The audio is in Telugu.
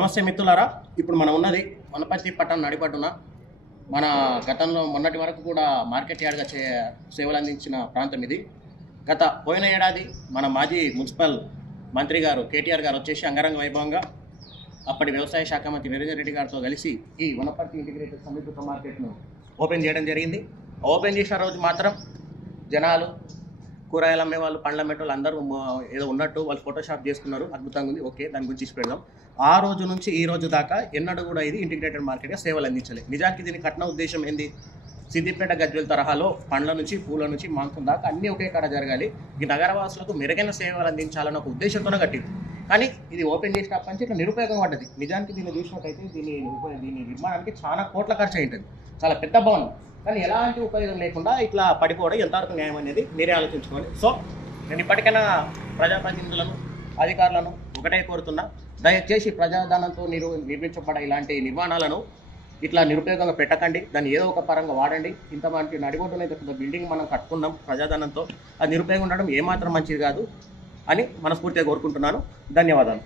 నమస్తే మిత్రులారా, ఇప్పుడు మనం ఉన్నది వనపర్తి పట్టణం నడిపట్టున మన గతంలో మొన్నటి వరకు కూడా మార్కెట్ యార్డ్గా సేవలు అందించిన ప్రాంతం ఇది. పోయిన ఏడాది మన మాజీ మున్సిపల్ మంత్రి గారు కేటీఆర్ గారు వచ్చేసి అంగరంగ వైభవంగా అప్పటి వ్యవసాయ శాఖ మంత్రి నిరంజన్ రెడ్డి గారితో కలిసి ఈ వనపర్తి ఇంటిగ్రేటెడ్ సమీకృత మార్కెట్ను ఓపెన్ చేయడం జరిగింది. ఓపెన్ చేసిన రోజు మాత్రం జనాలు, కూరగాయలు అమ్మే వాళ్ళు, పండ్ల అమ్మేటోళ్ళు అందరూ ఏదో ఉన్నట్టు వాళ్ళు ఫోటోషాప్ చేసుకున్నారు. అద్భుతంగా ఉంది. ఓకే, దాని గురించి పెడదాం. ఆ రోజు నుంచి ఈ రోజు దాకా ఎన్నడూ కూడా ఇది ఇంటిగ్రేటెడ్ మార్కెట్గా సేవలు అందించలేదు. నిజానికి దీని కట్న ఉద్దేశం ఏంది? సిద్దిపేట గజ్వేల్ తరహాలో పండ్ల నుంచి, పూల నుంచి, మాంసం దాకా అన్నీ ఒకే కాడ జరగాలి, ఈ నగరవాసులకు మెరుగైన సేవలు అందించాలన్న ఒక ఉద్దేశంతోనే కట్టింది. కానీ ఇది ఓపెన్ చేసినప్పటి నుంచి ఇట్లా నిరుపయోగం పడ్డది. నిజానికి దీన్ని చూసినట్టయితే దీని నిర్మాణానికి చాలా కోట్ల ఖర్చు అయింటుంది. చాలా పెద్ద భవనం, కానీ ఎలాంటి ఉపయోగం లేకుండా ఇట్లా పడిపోవడం ఎంతవరకు న్యాయం అనేది మీరే ఆలోచించుకోండి. సో నేను ఇప్పటికైనా ప్రజాప్రతినిధులను, అధికారులను ఒకటే కోరుతున్నా, దయచేసి ప్రజాధనంతో నిర్మించబడే ఇలాంటి నిర్మాణాలను ఇట్లా నిరుపయోగంగా పెట్టకండి. దాన్ని ఏదో ఒక పరంగా వాడండి. ఇంత మనకి నడిబొడ్డున పెద్ద బిల్డింగ్ మనం కట్టుకున్నాం ప్రజాధనంతో, అది నిరుపయోగం ఉండడం ఏమాత్రం మంచిది కాదు అని మనస్ఫూర్తిగా కోరుకుంటున్నాను. ధన్యవాదాలు.